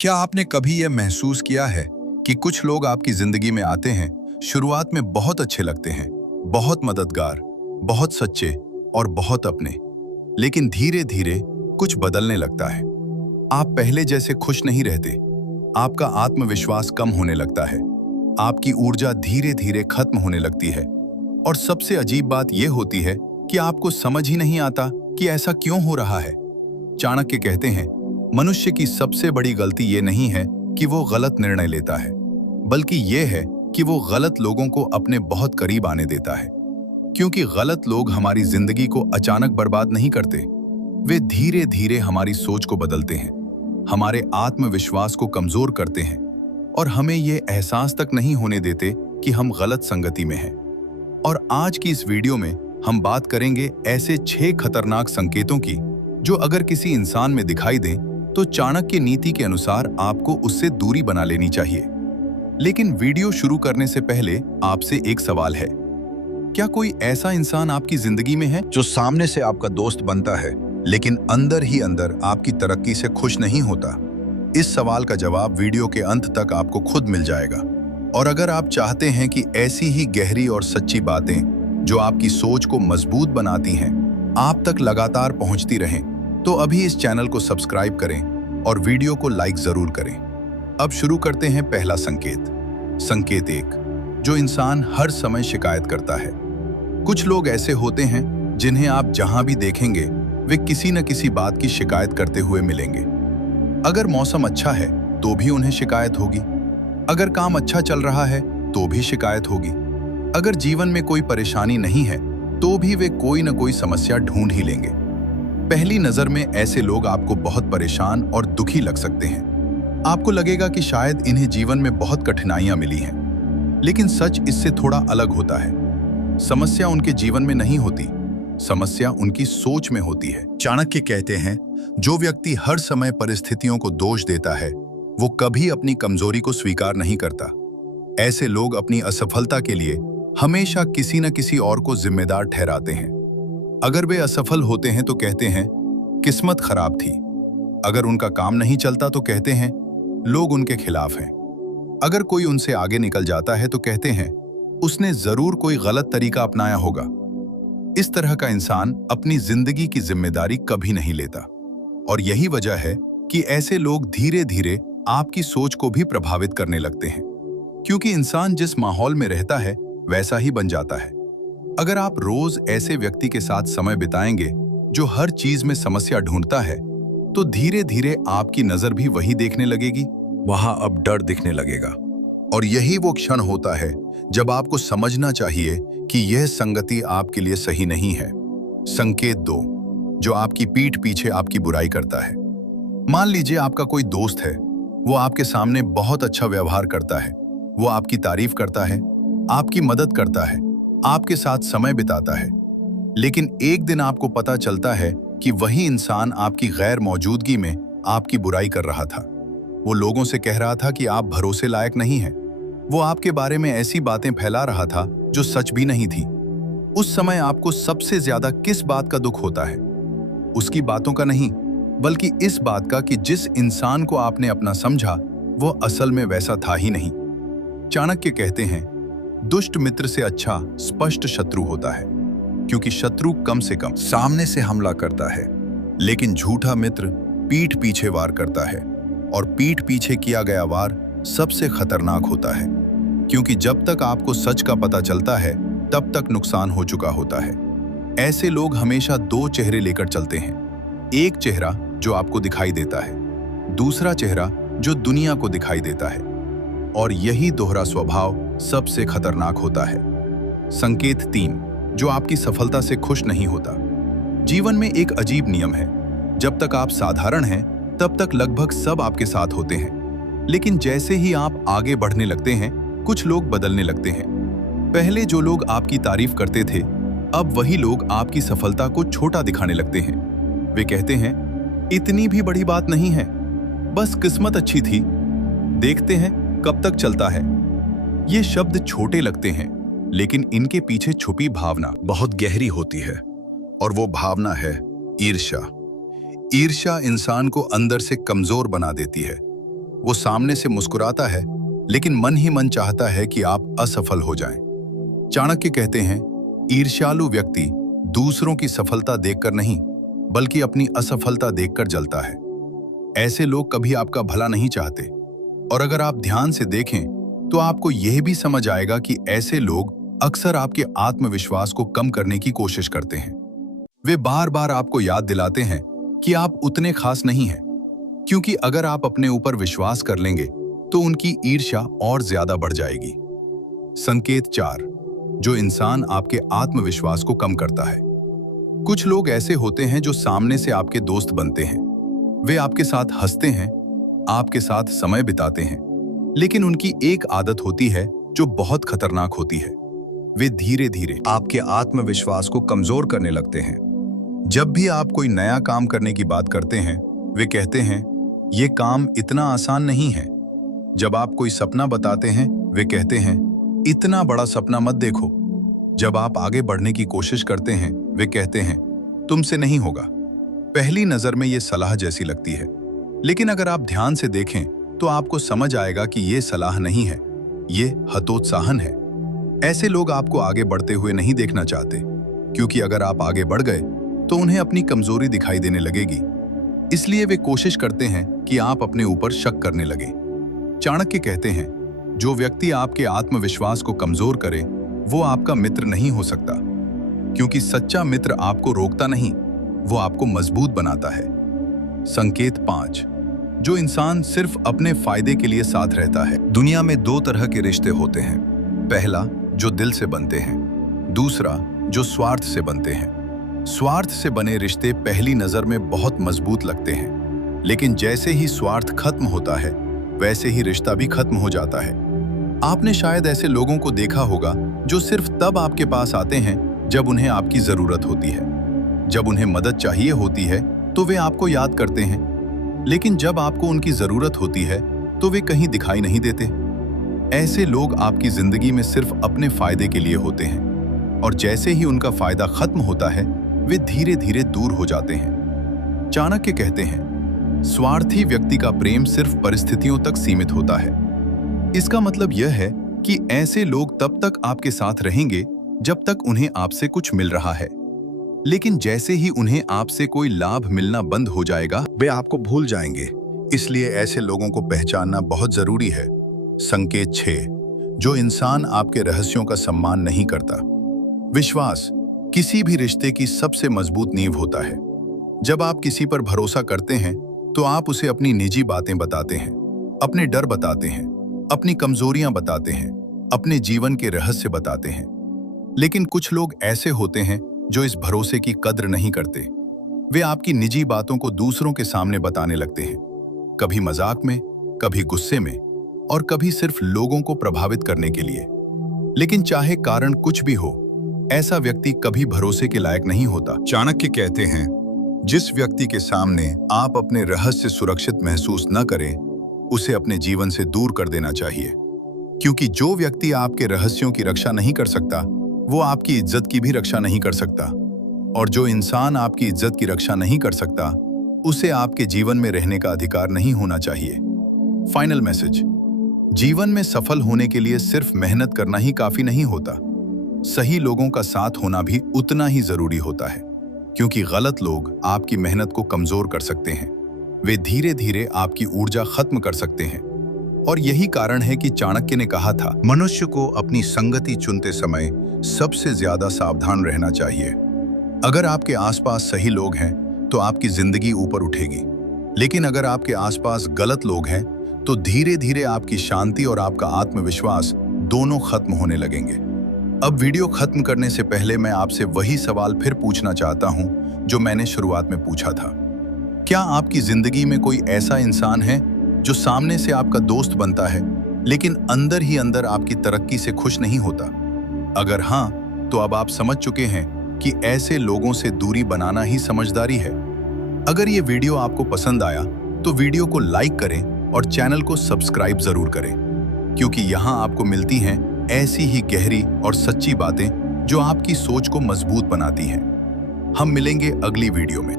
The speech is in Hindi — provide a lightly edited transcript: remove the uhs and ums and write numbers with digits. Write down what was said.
क्या आपने कभी यह महसूस किया है कि कुछ लोग आपकी जिंदगी में आते हैं, शुरुआत में बहुत अच्छे लगते हैं, बहुत मददगार, बहुत सच्चे और बहुत अपने, लेकिन धीरे धीरे कुछ बदलने लगता है। आप पहले जैसे खुश नहीं रहते, आपका आत्मविश्वास कम होने लगता है, आपकी ऊर्जा धीरे धीरे खत्म होने लगती है और सबसे अजीब बात यह होती है कि आपको समझ ही नहीं आता कि ऐसा क्यों हो रहा है। चाणक्य कहते हैं, मनुष्य की सबसे बड़ी गलती ये नहीं है कि वो गलत निर्णय लेता है, बल्कि ये है कि वो गलत लोगों को अपने बहुत करीब आने देता है। क्योंकि गलत लोग हमारी जिंदगी को अचानक बर्बाद नहीं करते, वे धीरे धीरे हमारी सोच को बदलते हैं, हमारे आत्मविश्वास को कमजोर करते हैं और हमें ये एहसास तक नहीं होने देते कि हम गलत संगति में हैं। और आज की इस वीडियो में हम बात करेंगे ऐसे 6 खतरनाक संकेतों की जो अगर किसी इंसान में दिखाई दें तो चाणक्य नीति के अनुसार आपको उससे दूरी बना लेनी चाहिए। लेकिन वीडियो शुरू करने से पहले आपसे एक सवाल है, क्या कोई ऐसा इंसान आपकी जिंदगी में है जो सामने से आपका दोस्त बनता है लेकिन अंदर ही अंदर आपकी तरक्की से खुश नहीं होता? इस सवाल का जवाब वीडियो के अंत तक आपको खुद मिल जाएगा। और अगर आप चाहते हैं कि ऐसी ही गहरी और सच्ची बातें जो आपकी सोच को मजबूत बनाती हैं आप तक लगातार पहुंचती रहें, तो अभी इस चैनल को सब्सक्राइब करें और वीडियो को लाइक जरूर करें। अब शुरू करते हैं पहला संकेत। संकेत 1, जो इंसान हर समय शिकायत करता है। कुछ लोग ऐसे होते हैं जिन्हें आप जहां भी देखेंगे वे किसी न किसी बात की शिकायत करते हुए मिलेंगे। अगर मौसम अच्छा है तो भी उन्हें शिकायत होगी, अगर काम अच्छा चल रहा है तो भी शिकायत होगी, अगर जीवन में कोई परेशानी नहीं है तो भी वे कोई न कोई समस्या ढूंढ ही लेंगे। पहली नजर में ऐसे लोग आपको बहुत परेशान और दुखी लग सकते हैं। आपको लगेगा कि शायद इन्हें जीवन में बहुत कठिनाइयां मिली हैं, लेकिन सच इससे थोड़ा अलग होता है। समस्या उनके जीवन में नहीं होती, समस्या उनकी सोच में होती है। चाणक्य कहते हैं, जो व्यक्ति हर समय परिस्थितियों को दोष देता है वो कभी अपनी कमजोरी को स्वीकार नहीं करता। ऐसे लोग अपनी असफलता के लिए हमेशा किसी न किसी और को जिम्मेदार ठहराते हैं। अगर वे असफल होते हैं तो कहते हैं किस्मत खराब थी, अगर उनका काम नहीं चलता तो कहते हैं लोग उनके खिलाफ हैं, अगर कोई उनसे आगे निकल जाता है तो कहते हैं उसने जरूर कोई गलत तरीका अपनाया होगा। इस तरह का इंसान अपनी जिंदगी की जिम्मेदारी कभी नहीं लेता और यही वजह है कि ऐसे लोग धीरे धीरे आपकी सोच को भी प्रभावित करने लगते हैं, क्योंकि इंसान जिस माहौल में रहता है वैसा ही बन जाता है। अगर आप रोज ऐसे व्यक्ति के साथ समय बिताएंगे जो हर चीज में समस्या ढूंढता है, तो धीरे धीरे आपकी नजर भी वही देखने लगेगी, वहां अब डर दिखने लगेगा। और यही वो क्षण होता है जब आपको समझना चाहिए कि यह संगति आपके लिए सही नहीं है। संकेत 2, जो आपकी पीठ पीछे आपकी बुराई करता है। मान लीजिए आपका कोई दोस्त है, वो आपके सामने बहुत अच्छा व्यवहार करता है, वो आपकी तारीफ करता है, आपकी मदद करता है, आपके साथ समय बिताता है, लेकिन एक दिन आपको पता चलता है कि वही इंसान आपकी गैर मौजूदगी में आपकी बुराई कर रहा था। वो लोगों से कह रहा था कि आप भरोसे लायक नहीं हैं, वो आपके बारे में ऐसी बातें फैला रहा था जो सच भी नहीं थी। उस समय आपको सबसे ज्यादा किस बात का दुख होता है? उसकी बातों का नहीं, बल्कि इस बात का कि जिस इंसान को आपने अपना समझा वो असल में वैसा था ही नहीं। चाणक्य कहते हैं, दुष्ट मित्र से अच्छा स्पष्ट शत्रु होता है, क्योंकि शत्रु कम से कम सामने से हमला करता है, लेकिन झूठा मित्र पीठ पीछे वार करता है, और पीठ पीछे किया गया वार सबसे खतरनाक होता है, क्योंकि जब तक आपको सच का पता चलता है तब तक नुकसान हो चुका होता है। ऐसे लोग हमेशा 2 चेहरे लेकर चलते हैं, एक चेहरा जो आपको दिखाई देता है, दूसरा चेहरा जो दुनिया को दिखाई देता है, और यही दोहरा स्वभाव सबसे खतरनाक होता है। संकेत 3, जो आपकी सफलता से खुश नहीं होता। जीवन में एक अजीब नियम है, जब तक आप साधारण हैं तब तक लगभग सब आपके साथ होते हैं, लेकिन जैसे ही आप आगे बढ़ने लगते हैं कुछ लोग बदलने लगते हैं। पहले जो लोग आपकी तारीफ करते थे, अब वही लोग आपकी सफलता को छोटा दिखाने लगते हैं। वे कहते हैं इतनी भी बड़ी बात नहीं है, बस किस्मत अच्छी थी, देखते हैं कब तक चलता है। ये शब्द छोटे लगते हैं, लेकिन इनके पीछे छुपी भावना बहुत गहरी होती है, और वो भावना है ईर्ष्या। ईर्ष्या इंसान को अंदर से कमजोर बना देती है। वो सामने से मुस्कुराता है, लेकिन मन ही मन चाहता है कि आप असफल हो जाएं। चाणक्य कहते हैं, ईर्ष्यालु व्यक्ति दूसरों की सफलता देखकर नहीं, बल्कि अपनी असफलता देखकर जलता है। ऐसे लोग कभी आपका भला नहीं चाहते, और अगर आप ध्यान से देखें तो आपको यह भी समझ आएगा कि ऐसे लोग अक्सर आपके आत्मविश्वास को कम करने की कोशिश करते हैं। वे बार बार आपको याद दिलाते हैं कि आप उतने खास नहीं हैं, क्योंकि अगर आप अपने ऊपर विश्वास कर लेंगे तो उनकी ईर्ष्या और ज्यादा बढ़ जाएगी। संकेत 4, जो इंसान आपके आत्मविश्वास को कम करता है। कुछ लोग ऐसे होते हैं जो सामने से आपके दोस्त बनते हैं। वे आपके साथ हंसते हैं, आपके साथ समय बिताते हैं, लेकिन उनकी एक आदत होती है जो बहुत खतरनाक होती है। वे धीरे धीरे आपके आत्मविश्वास को कमजोर करने लगते हैं। जब भी आप कोई नया काम करने की बात करते हैं, वे कहते हैं, ये काम इतना आसान नहीं है। जब आप कोई सपना बताते हैं, वे कहते हैं, इतना बड़ा सपना मत देखो। जब आप आगे बढ़ने की कोशिश करते हैं, वे कहते हैं, तुमसे नहीं होगा। पहली नजर में ये सलाह जैसी लगती है, लेकिन अगर आप ध्यान से देखें तो आपको समझ आएगा कि ये सलाह नहीं है, ये हतोत्साहन है। ऐसे लोग आपको आगे बढ़ते हुए नहीं देखना चाहते, क्योंकि अगर आप आगे बढ़ गए तो उन्हें अपनी कमजोरी दिखाई देने लगेगी। इसलिए वे कोशिश करते हैं कि आप अपने ऊपर शक करने लगे। चाणक्य कहते हैं, जो व्यक्ति आपके आत्मविश्वास को कमजोर करे वो आपका मित्र नहीं हो सकता, क्योंकि सच्चा मित्र आपको रोकता नहीं, वो आपको मजबूत बनाता है। संकेत 5, जो इंसान सिर्फ अपने फायदे के लिए साथ रहता है। दुनिया में 2 तरह के रिश्ते होते हैं। पहला, जो दिल से बनते हैं, दूसरा जो स्वार्थ से बनते हैं। स्वार्थ से बने रिश्ते पहली नजर में बहुत मजबूत लगते हैं, लेकिन जैसे ही स्वार्थ खत्म होता है, वैसे ही रिश्ता भी खत्म हो जाता है। आपने शायद ऐसे लोगों को देखा होगा जो सिर्फ तब आपके पास आते हैं जब उन्हें आपकी जरूरत होती है। जब उन्हें मदद चाहिए होती है तो वे आपको याद करते हैं, लेकिन जब आपको उनकी जरूरत होती है तो वे कहीं दिखाई नहीं देते। ऐसे लोग आपकी जिंदगी में सिर्फ अपने फायदे के लिए होते हैं, और जैसे ही उनका फायदा खत्म होता है, वे धीरे धीरे दूर हो जाते हैं। चाणक्य कहते हैं, स्वार्थी व्यक्ति का प्रेम सिर्फ परिस्थितियों तक सीमित होता है। इसका मतलब यह है कि ऐसे लोग तब तक आपके साथ रहेंगे जब तक उन्हें आपसे कुछ मिल रहा है, लेकिन जैसे ही उन्हें आपसे कोई लाभ मिलना बंद हो जाएगा, वे आपको भूल जाएंगे। इसलिए ऐसे लोगों को पहचानना बहुत जरूरी है। संकेत 6, जो इंसान आपके रहस्यों का सम्मान नहीं करता। विश्वास किसी भी रिश्ते की सबसे मजबूत नींव होता है। जब आप किसी पर भरोसा करते हैं तो आप उसे अपनी निजी बातें बताते हैं, अपने डर बताते हैं, अपनी कमजोरियां बताते हैं, अपने जीवन के रहस्य बताते हैं। लेकिन कुछ लोग ऐसे होते हैं जो इस भरोसे की कद्र नहीं करते। वे आपकी निजी बातों को दूसरों के सामने बताने लगते हैं, कभी मजाक में, कभी गुस्से में, और कभी सिर्फ लोगों को प्रभावित करने के लिए। लेकिन चाहे कारण कुछ भी हो, ऐसा व्यक्ति कभी भरोसे के लायक नहीं होता। चाणक्य कहते हैं, जिस व्यक्ति के सामने आप अपने रहस्य सुरक्षित महसूस न करें, उसे अपने जीवन से दूर कर देना चाहिए, क्योंकि जो व्यक्ति आपके रहस्यों की रक्षा नहीं कर सकता, वो आपकी इज्जत की भी रक्षा नहीं कर सकता, और जो इंसान आपकी इज्जत की रक्षा नहीं कर सकता, उसे आपके जीवन में रहने का अधिकार नहीं होना चाहिए। फाइनल मैसेज, जीवन में सफल होने के लिए सिर्फ मेहनत करना ही काफी नहीं होता, सही लोगों का साथ होना भी उतना ही जरूरी होता है, क्योंकि गलत लोग आपकी मेहनत को कमजोर कर सकते हैं। वे धीरे धीरे आपकी ऊर्जा खत्म कर सकते हैं, और यही कारण है कि चाणक्य ने कहा था, मनुष्य को अपनी संगति चुनते समय सबसे ज्यादा सावधान रहना चाहिए। अगर आपके आसपास सही लोग हैं तो आपकी जिंदगी ऊपर उठेगी, लेकिन अगर आपके आसपास गलत लोग हैं तो धीरे धीरे आपकी शांति और आपका आत्मविश्वास दोनों खत्म होने लगेंगे। अब वीडियो खत्म करने से पहले मैं आपसे वही सवाल फिर पूछना चाहता हूं जो मैंने शुरुआत में पूछा था। क्या आपकी जिंदगी में कोई ऐसा इंसान है जो सामने से आपका दोस्त बनता है, लेकिन अंदर ही अंदर आपकी तरक्की से खुश नहीं होता? अगर हाँ, तो अब आप समझ चुके हैं कि ऐसे लोगों से दूरी बनाना ही समझदारी है। अगर ये वीडियो आपको पसंद आया तो वीडियो को लाइक करें और चैनल को सब्सक्राइब जरूर करें, क्योंकि यहाँ आपको मिलती हैं ऐसी ही गहरी और सच्ची बातें जो आपकी सोच को मजबूत बनाती हैं। हम मिलेंगे अगली वीडियो में।